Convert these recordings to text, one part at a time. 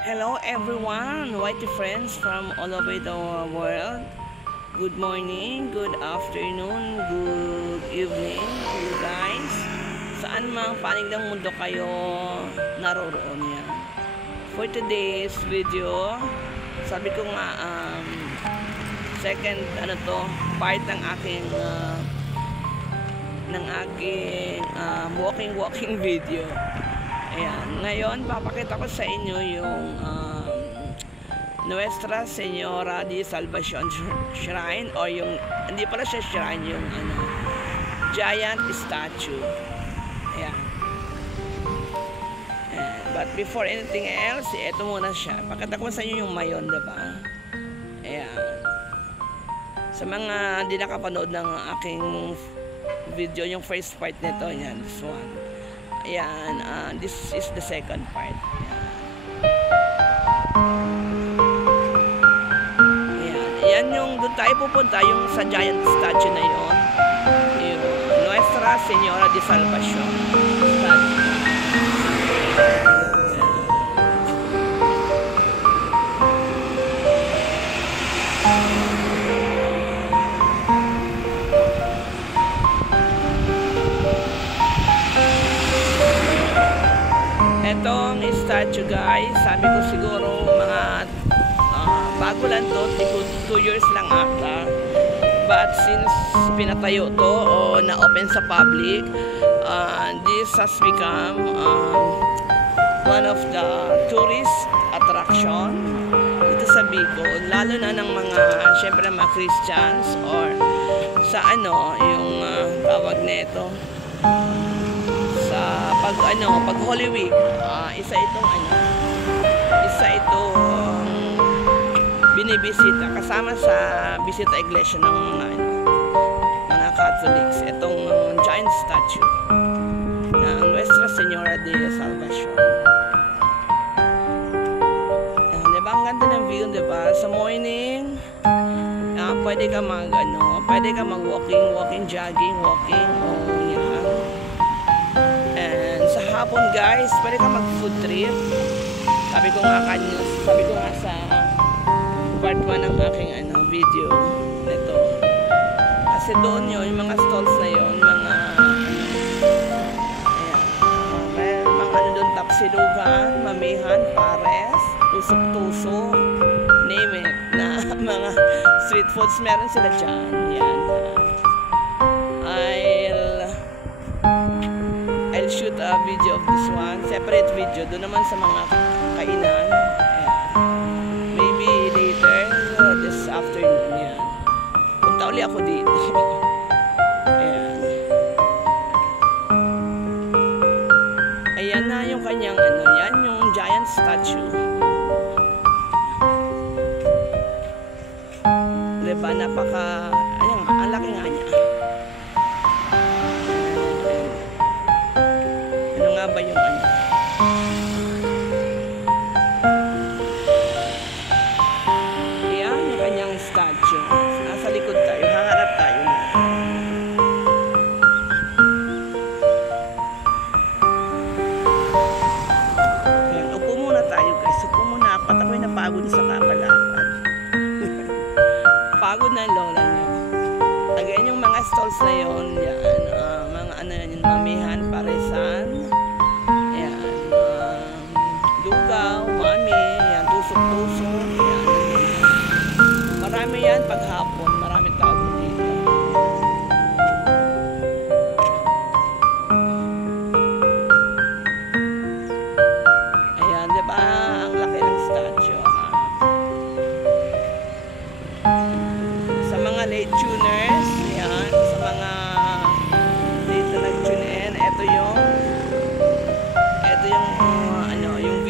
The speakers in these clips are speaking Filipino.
Hello everyone, whitey friends from all over the world. Good morning, good afternoon, good evening to you guys. Saan mang panig ng mundo kayo naroroon yan. For today's video, sabi ko nga second part ng aking walking video. Ayan, ngayon papakita ko sa inyo yung Nuestra Señora de Salvacion Shrine, o yung, hindi pala siya shrine, yung giant statue. Ayan. But before anything else, ito muna siya. Pakita ko sa inyo yung mayon, diba? Ayan. Sa mga hindi nakapanood ng aking video, yung first part nito, yan, this one. Ayan, this is the second part. Ayan, ayan yung doon tayo pupunta, yung sa giant statue na yun, yung Nuestra Señora de Salvacion statue. Itong statue guys, sabi ko siguro mga bago lang to, 2 years lang ata. But since pinatayo to o na-open sa public, this has become one of the tourist attraction dito sa Bicol, lalo na ng mga, syempre mga Christians, or sa yung tawag nito, sa pag Holy Week, isa itong binibisita kasama sa bisita iglesia ng mga Catholics, itong giant statue ng Nuestra Señora de Salvacion. Diba ang ganda ng view, diba? Sa morning, pwede ka mag walking, jogging, yan. Sa hapon guys, pwede ka mag food trip. Sabi ko nga sa part 1 ng aking video nito. Kasi doon yung mga stalls na yun, mga ayan, mga doon, tapsilugan, mamihan, pares, tusok-tusok, name it, na mga street foods meron sila dyan. Yan. I'll shoot a video of this one, separate video doon naman sa mga kainan. Maybe later this afternoon yan. Punta uli ako dito. Ayan. Ayan na yung kanyang yan yung giant statue. Diba, ayan, ang laki nga niya. Ba yung ayan yung kanyang statue. Nasa likod tayo, haharap tayo na. Ayan, upo muna tayo guys, upo muna. Pat ako'y napagod sa kapalakad. Pagod na lola niyo. Again, yung mga stalls na yun, yan, mga yung mamihan, paresan, lugaw, mami, yan, tusok-tusok, yan. Marami yan paghapon, marami tao dito. Ayan, diba, ang laki ng statue. Sa mga late tuners, yan, sa mga dito nag-tune in, ito yung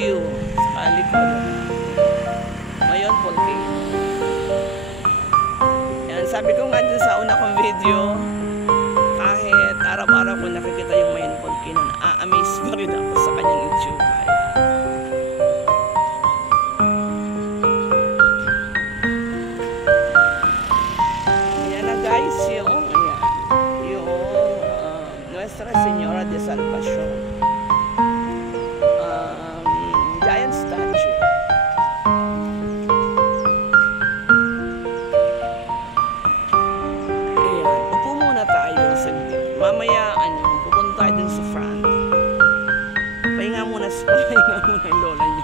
view sa likod. Mayon volcano. Yan, sabi ko nga dun sa una kong video, kahit araw-araw ko nakikita yung Mayon volcano, na-amaze pa rin ako sa kanyang itsura. Ayan na guys, yung Nuestra Señora de Salvacion. Giant statue. lola niyo.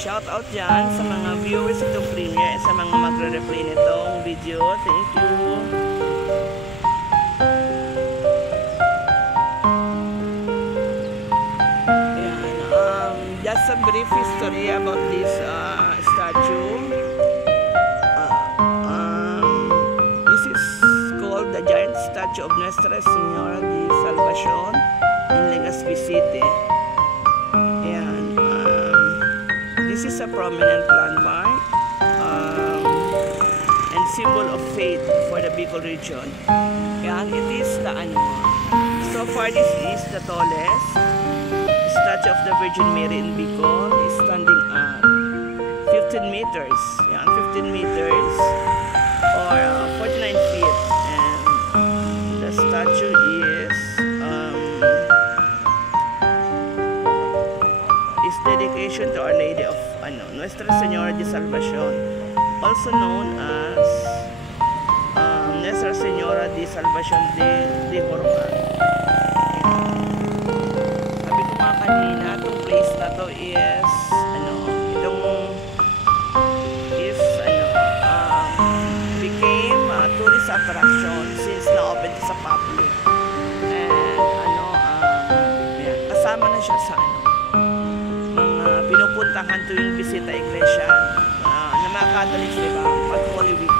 Shout out dyan sa mga viewers itong premiere, sa mga magre-replay nitong video. Thank you. Just a brief history about this statue. This is called the giant statue of Nuestra Señora de Salvación in Legazpi City. This is a prominent landmark and symbol of faith for the Bicol region. It is the so far this is the tallest statue of the Virgin Mary in Bicol, is standing at 15 meters. 15 meters or 49 feet. And the statue is dedication to Our Lady of Nuestra Señora de Salvación, also known as Nuestra Señora de Salvación de Horma. Kanina, itong place na to is became a tourist attraction since na-open to sa public. And kasama na siya sa mga pinupuntahan tuwing bisita iglesia na mga Catholics, diba? Pag Holy Week.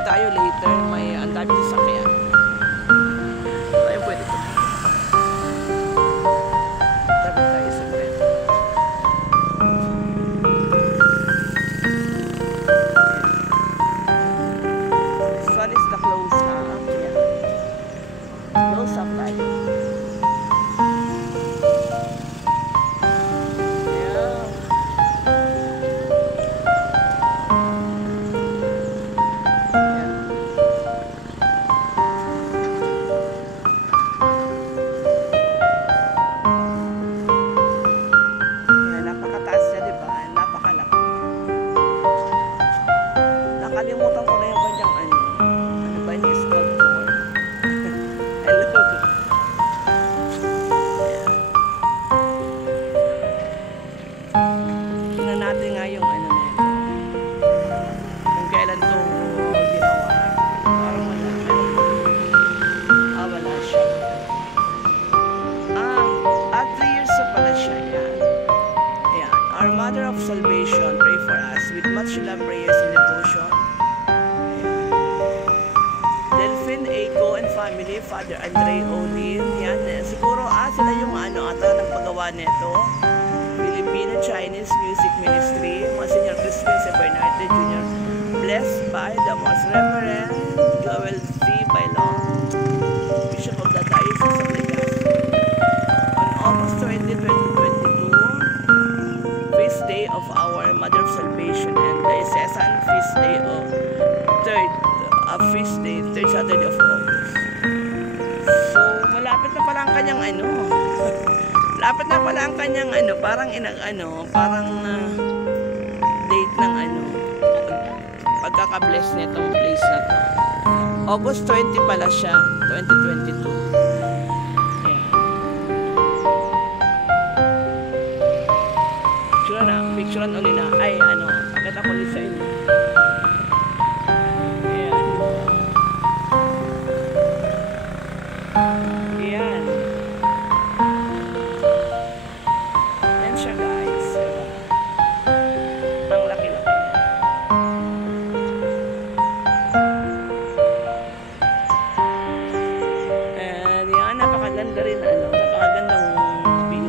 Tayo later, may ang dami sasakyan. Tayo pwede ito. Tabi tayo sa bed. This one is the close up. Close up tayo. Nakalimutan ko na yung kanyang ano ba yung sculptor. Hello. Tingnan natin nga yung nito. Kung kailan ito ginawa. Parang wala. Wala siya. 3 years na pala siya. Ayan. Our Mother of Salvation, pray for us with much love, prayers, and devotion. Eiko and family, Father Andre Olin, yan, siguro sila yung nagpagawa nito. Filipino-Chinese Music Ministry, Monsignor Crispin C. Bernardo Jr., blessed by the Most Reverend Joel C. Bailon, Bishop of the Diocese of Legazpi. On August 20, 2022, feast day of our Mother of Salvation and diocesan feast day of feast day, 3rd Saturday of August. So, malapit na pala ang kanyang malapit na pala ang kanyang parang date ng pagkaka-bless nitong place na to. August 20 pala siya, 2022. Yeah. Picturean ulit na. Pakita ko ulit sa inyo. Ayan. Ayan siya, guys. Ang laki-laki niya. And yan, napakaganda rin, napakagandang view.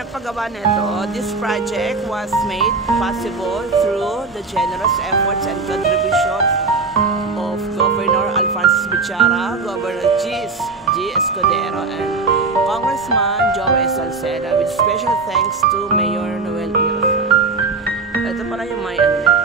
nagpagawa nito. This project was made possible through the generous efforts and contributions of Governor Alphonsus Bichara, Governor G. Escudero, and Congressman Joey Salceda, with special thanks to Mayor Noel Irosa. Ito pala yung may ano.